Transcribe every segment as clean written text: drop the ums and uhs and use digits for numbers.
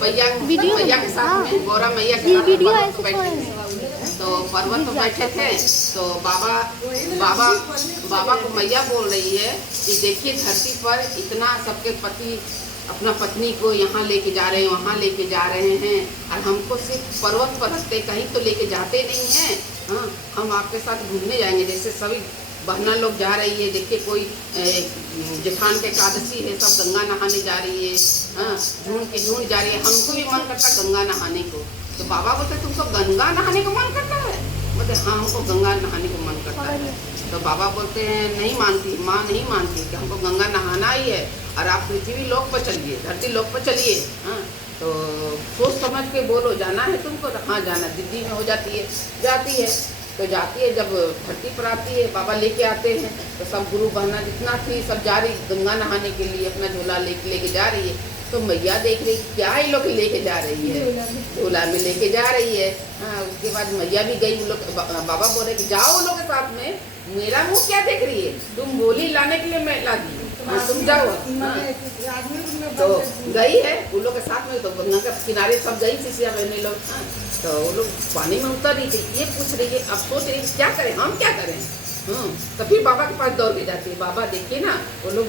मैया के साथ में गौरा मैया के साथ पर्वत पर बैठे थे। तो पर्वत पर बैठे थे तो बाबा बाबा बाबा को मैया बोल रही है कि देखिए धरती पर इतना सबके पति अपना पत्नी को यहाँ लेके जा रहे हैं, वहाँ लेके जा रहे हैं, और हमको सिर्फ पर्वत पर रखते, कहीं तो लेके जाते नहीं हैं। हाँ, हम आपके साथ घूमने जाएंगे, जैसे सभी बहना लोग जा रही है। देखिए कोई जेठान के एकादशी है, सब गंगा नहाने जा रही है। हाँ, झूठ जा रही है, हमको भी मन करता गंगा नहाने को। तो बाबा बोलते तुमको गंगा नहाने को मन करता है? बोलते हाँ, हमको गंगा नहाने को मन करता है। तो बाबा बोलते हैं नहीं मानती, माँ नहीं मानती कि हमको गंगा नहाना ही है, और आप पृथ्वी लोक पर चलिए, धरती लोक पर चलिए। हाँ, तो सोच समझ के बोलो जाना है तुमको? तो हाँ जाना। दिल्ली में हो जाती है, जाती है। तो जाती है, जब धरती पर आती है बाबा लेके आते हैं, तो सब गुरु बहना जितना थी सब जा रही गंगा नहाने के लिए, अपना झोला लेके जा रही है। तो मैया देख रही क्या ये लोग लेके जा रही है, झोला में लेके जा रही है। हाँ, उसके बाद मैया भी गई। लोग बाबा बोल रहे कि जाओ उन लोग के साथ में, मेरा मुँह क्या देख रही है, तुम बोली लाने के लिए मैं ला दी, तुम जाओ। हाँ, तो गई है उन लोग के साथ में। तो गंगा के किनारे सब गई शिष्या बहने लोग। हाँ, तो वो लोग पानी में उतर रही थी, ये पूछ रही है, अब सोच रही क्या करें, हम क्या करें। तो फिर बाबा के पास दौड़ के जाती है। बाबा देखिए ना वो लोग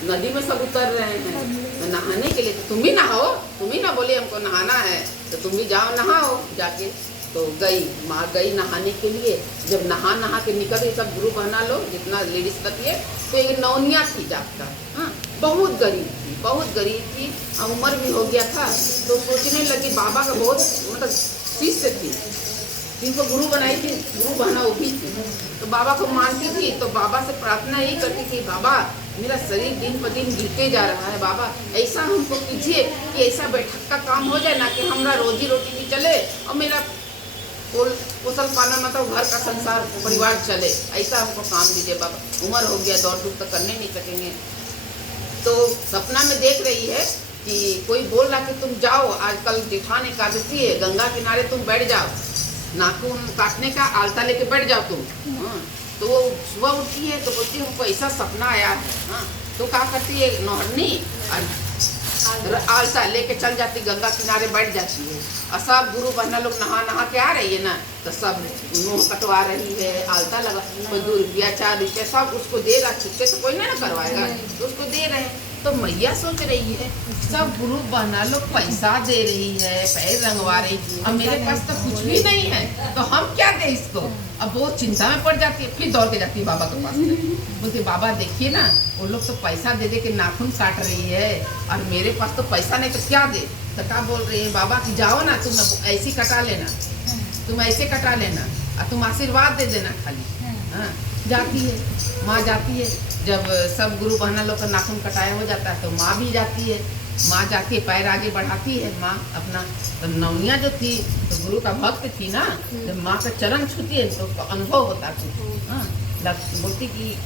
नदी में सब उतर रहे हैं नहाने के लिए, तो तुम भी नहाओ, तुम ही ना बोले हमको नहाना है, तो तुम भी जाओ नहाओ जाके। तो गई माँ गई नहाने के लिए। जब नहा के निकल गई सब गुरु बहना लोग जितना लेडीज तक है, तो एक नौनिया थी जाकर। हाँ, बहुत गरीब थी, उम्र भी हो गया था। तो सोचने लगी बाबा का बहुत मतलब शिष्य थी, जिनको गुरु बनाई थी, गुरु बहना वो भी थी। तो बाबा को मानती थी, तो बाबा से प्रार्थना यही करती थी, बाबा मेरा शरीर दिन पर दिन गिरते जा रहा है, बाबा ऐसा हमको कीजिए कि ऐसा बैठक का काम हो जाए ना कि हमारा रोजी रोटी भी चले और मेरा पोसल पालन मतलब घर का संसार परिवार चले, ऐसा हमको काम दीजिए बाबा। उम्र हो गया, दौड़ धूप तो करने नहीं सकेंगे। तो सपना में देख रही है कि कोई बोल रहा कि तुम जाओ, आजकल जेठान एकादशी है, गंगा किनारे तुम बैठ जाओ, नाखून काटने का आलता लेके बैठ जाओ तुम। हाँ, तो वो सुबह उठती है तो बोलती है हमको ऐसा सपना आया है। हाँ, तो क्या करती है, नौहरनी आलता लेके चल जाती, गंगा किनारे बैठ जाती है। और सब गुरु बहना लोग नहा के आ रही है ना, तो सब मुँह कटवा रही है, आलता लगा, कोई 2 रुपया 4 रुपया सब उसको दे रहा, छुट्टे से कोई ना करवाएगा, तो उसको दे रहे हैं। तो मैया सोच रही है सब गुरु बहना लोग पैसा दे रही है, पैर रंगवा रही, अब मेरे पास तो कुछ भी नहीं है, तो हम क्या दे इसको। अब वो चिंता में पड़ जाती है, फिर दौड़ के जाती है बाबा के पास। बोलती बाबा देखिए ना वो लोग तो पैसा दे के नाखून काट रही है, और मेरे पास तो पैसा नहीं, तो क्या दे। तो क्या बोल रही है बाबा की जाओ ना तुम ऐसी कटा लेना, तुम ऐसे कटा लेना और तुम आशीर्वाद दे देना खाली। हाँ, जाती है माँ, जाती है। जब सब गुरु बहना लोग का नाखून कटाया हो जाता है तो माँ भी जाती है। माँ जाती है, पैर आगे बढ़ाती है माँ अपना। तो नौनिया जो थी तो गुरु का भक्त थी ना, जब माँ का चरण छूती है तो उसका अनुभव होता है। हाँ, बोलती कि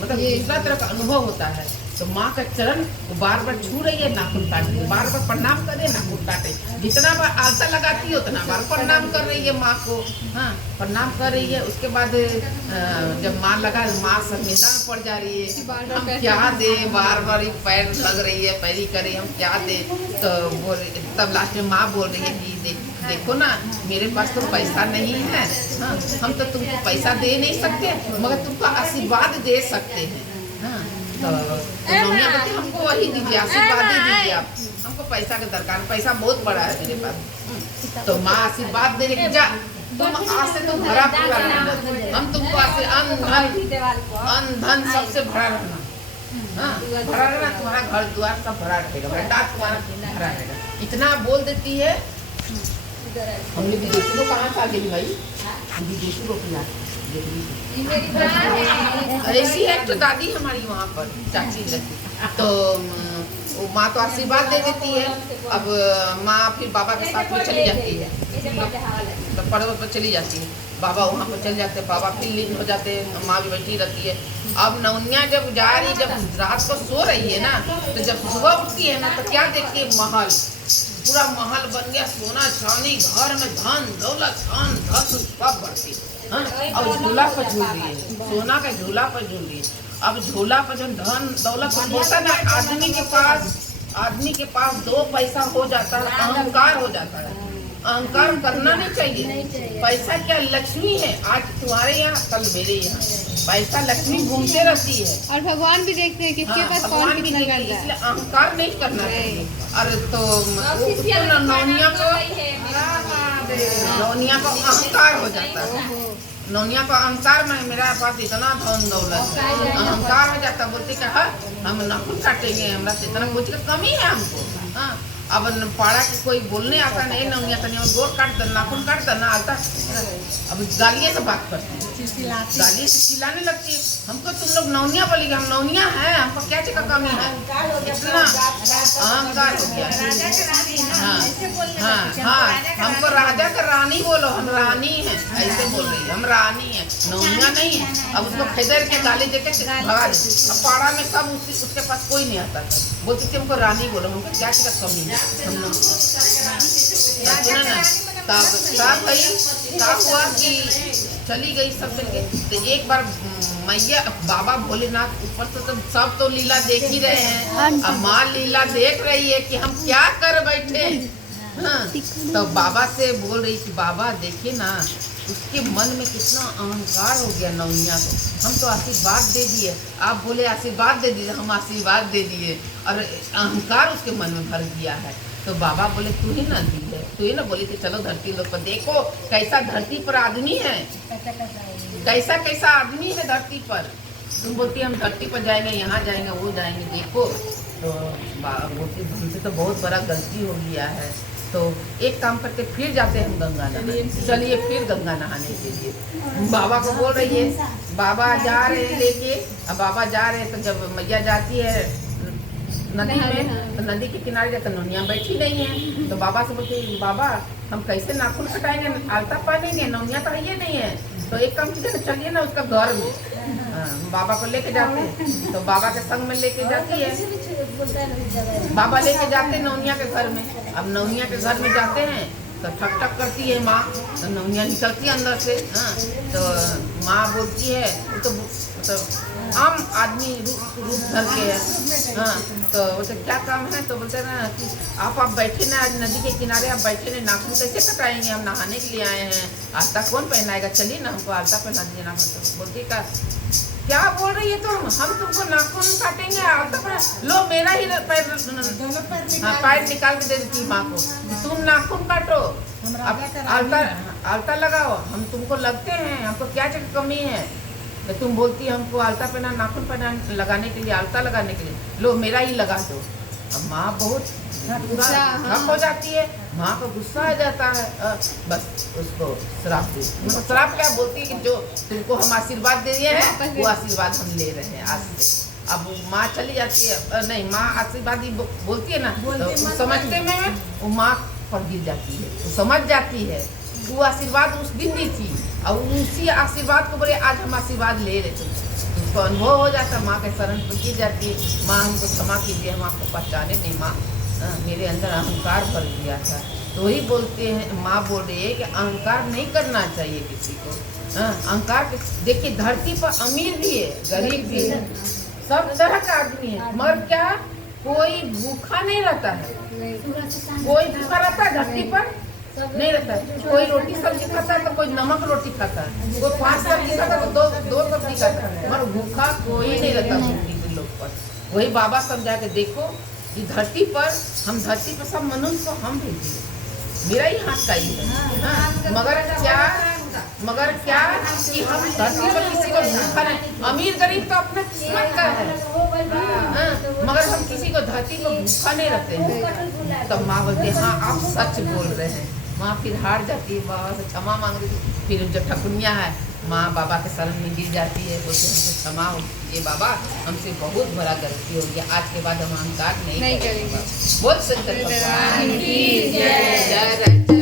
मतलब दूसरा तरह का अनुभव होता है। तो माँ का चरण वो बार बार छू रही है, नाखून काट रही है, बार बार प्रणाम कर रही है, नाखून काटे, जितना बार आलता लगाती है उतना बार प्रणाम कर रही है माँ को। हाँ, प्रणाम कर रही है। उसके बाद जब माँ लगा, माँ संवेदना में पड़ जा रही है, हम क्या दे, बार बार पैर लग रही है, पैरी करे, हम क्या दे। तो बोल तब लास्ट में माँ बोल रही है कि देखो ना मेरे पास तो पैसा नहीं है। हाँ, हम तो तुमको पैसा दे नहीं सकते, मगर तुमको आशीर्वाद दे सकते हैं। हाँ, तो नौनिया कहती हमको वही दीजिए, आशीर्वाद ही दीजिए, आप हमको पैसा का दरकार, पैसा बहुत बड़ा है मेरे पास। तो माँ आशीर्वाद दे रही जा, तुम आज से तुम भरा पूरा रहना, हम तुमको अन्न धन सबसे भरा रहना। हाँ, भरा रहना, तुम्हारा घर द्वार सब भरा रहेगा, बेटा तुम्हारा भरा रहेगा, इतना बोल देती है। हमने विदेशी को कहाँ था गेली भाई, विदेशी को पिला ऐसी है। तो दादी हमारी वहाँ पर चाची रहती, तो माँ तो आशीर्वाद दे देती है। अब माँ फिर बाबा के साथ में चली जाती है, तो पर्वत पर चली जाती है, बाबा वहाँ पर चले जाते हैं, बाबा फिर लीन हो जाते हैं, माँ भी बैठी रहती है। अब नौनिया जब जा रही, जब रात को सो रही है ना, तो जब सुबह उठती है ना तो क्या देखती है, महल, पूरा महल बन गया, सोना चांदी, घर में धन दौलत धन धन सब भरती। हाँ, अब झूला पर झूल रही है, सोना का झूला पर झूल रही है। अब झूला पर जब धन दौलत होता ना, आदमी के पास आदमी के पास 2 पैसा हो जाता है अहंकार हो जाता है। अहंकार करना नहीं चाहिए। पैसा क्या लक्ष्मी है, आज तुम्हारे यहाँ कल मेरे यहाँ। पैसा लक्ष्मी घूमते रहती है और भगवान भी देखते हैं किसके पास कौन कितना कर रहा है। इसलिए अहंकार नहीं करना चाहिए। अरे तो नौनिया को अहंकार हो जाता है। नौनिया को अहंकार में मेरा पास इतना धन दौलत है, अहंकार हो जाता। बोलते कि हाँ हम नाखून काटेंगे, हमरा से इतना कुछ का कमी है हमको। हाँ अब पाड़ा के कोई बोलने आता नहीं, नौनिया तनिया गोर काट दे, नाखून काट दे ना आता। अब गालिए से बात करती है, गालिए से चिल्लाने लगती है। हमको तुम लोग नौनिया बोलेगी, हम नौनिया हैं, हमको क्या चीज का कमी है। इतना अहंकार हो गया। हाँ हाँ हाँ, हमको राजा का रानी बोलो, हम रानी हैं, ऐसे बोल रही है, हम रानी है, नौनिया नहीं है। अब उसको खदेड़ के गाली देके भगा दे। अब पाड़ा में सब उसके पास कोई नहीं आता था, बोलती थी हमको रानी बोलो, हमको क्या चीज का कमी है। हम लोग सुना ना तब भाई क्या हुआ कि चली गई सब मिलके। तो एक बार मैया बाबा भोलेनाथ ऊपर से तो सब तो लीला देख ही रहे हैं। अब माँ लीला देख रही है कि हम क्या कर बैठे। हाँ तो बाबा से बोल रही कि बाबा देखिए ना, उसके मन में कितना अहंकार हो गया नौनिया को। हम तो आशीर्वाद दे दिए, आप बोले आशीर्वाद दे दीजिए, हम आशीर्वाद दे दिए और अहंकार उसके मन में भर दिया है। तो बाबा बोले तू ही ना दी है, तू ही ना बोली कि चलो धरती लोग पर देखो कैसा धरती पर आदमी है, कैसा कैसा आदमी है धरती पर। तुम बोलती हम धरती पर जाएंगे, यहाँ जाएंगे, वो जाएंगे, देखो। तो बोलती हमसे तो बहुत बड़ा गलती हो गया है। तो एक काम करके फिर जाते हैं हम गंगा नहाने, चलिए फिर गंगा नहाने के लिए। बाबा को बोल रही है, बाबा जा रहे हैं लेके। अब बाबा जा रहे हैं तो जब मैया जाती है नदी में, तो नदी के किनारे जाकर नौनिया बैठी नहीं है। तो बाबा से बोलते बाबा हम कैसे नाखून कटाएंगे, आलता पालेंगे, नौनिया तो ये नहीं है। तो एक काम कीजिए, चलिए ना उसका घर में। बाबा को लेके जाते हैं, तो बाबा के संग में लेके जाती है। बाबा लेके जाते हैं नौनिया के घर में। अब नौनिया के घर में जाते हैं तो ठक ठक करती है माँ, तो नौनिया निकलती है अंदर से। हाँ तो माँ बोलती है, तो मतलब आम आदमी रूप धर के है। हाँ तो बोलते क्या काम है, तो बोलते ना कि आप बैठे ना, आज नदी के किनारे आप बैठे ना, नाखून कैसे कटाएंगे, हम नहाने के लिए आए हैं, आलता कौन पहनाएगा, चलिए ना हमको आलता पहना दीजिए नाखून। तो बोलती का क्या बोल रही है तुम, हम तुमको नाखून काटेंगे, आलता पहना लो। मेरा ही पैर निकाल के दे देती माँ को, तुम नाखून काटो, आलता लगाओ, हम तुमको लगते हैं, हमको क्या चीज कमी है। तो तुम बोलती है हमको आलता पहना, नाखून पहना लगाने के लिए, आलता लगाने के लिए, लो मेरा ही लगा दो। अब माँ बहुत हक हो जाती है, माँ को गुस्सा आ जाता है। बस उसको श्राप दे, श्राप क्या बोलती है कि जो तुमको हम आशीर्वाद दे दिए हैं वो आशीर्वाद हम ले रहे हैं आज से। अब माँ चली जाती है, नहीं माँ आशीर्वाद ही बोलती है ना, तो समझते में वो माँ पर गिर जाती है, वो समझ जाती है वो आशीर्वाद उस दिन दी थी और उसी आशीर्वाद को बोले आज हम आशीर्वाद ले रहे थे। उसको अनुभव हो जाता, माँ के शरण पर गिर जाती है, माँ हमको क्षमा कीजिए, हम आपको पहचाने नहीं माँ, मेरे अंदर अहंकार भर गया था। तो वही बोलते हैं, माँ बोल रही है कि अहंकार नहीं करना चाहिए किसी को। अहंकार देखिए धरती पर अमीर भी है, गरीब भी है, सब तरह का आदमी है, मगर क्या कोई भूखा नहीं रहता है, कोई भूखा रहता है धरती पर नहीं रहता है। कोई रोटी सब्जी खाता है तो कोई नमक रोटी खाता है, कोई 5 सब्जी खाता है तो दो सब्जी खाता है, मगर भूखा कोई नहीं रहता धरती लोग पर। वही बाबा समझा के देखो कि धरती पर हम, धरती पर सब मनुष्य को हम भेजिए, मेरा ही हाथ का ही है। हाँ, मगर क्या कि हम धरती पर किसी को भूखा नहीं, अमीर गरीब तो अपना किस्मत का है। हाँ, मगर हम किसी को धरती को भूखा नहीं रखते हैं। तब माँ बोलती है हाँ आप सच बोल रहे हैं। माँ फिर हार जाती है, बाबा से क्षमा मांग रही थी। फिर जो ठकुनिया है माँ बाबा के शरण में गिर जाती है, बोलते हमसे क्षमा हो ये बाबा, हमसे बहुत बड़ा गलती हो गया, आज के बाद हम अहंकार नहीं करेंगे। बोल शंकर भगवान की जय।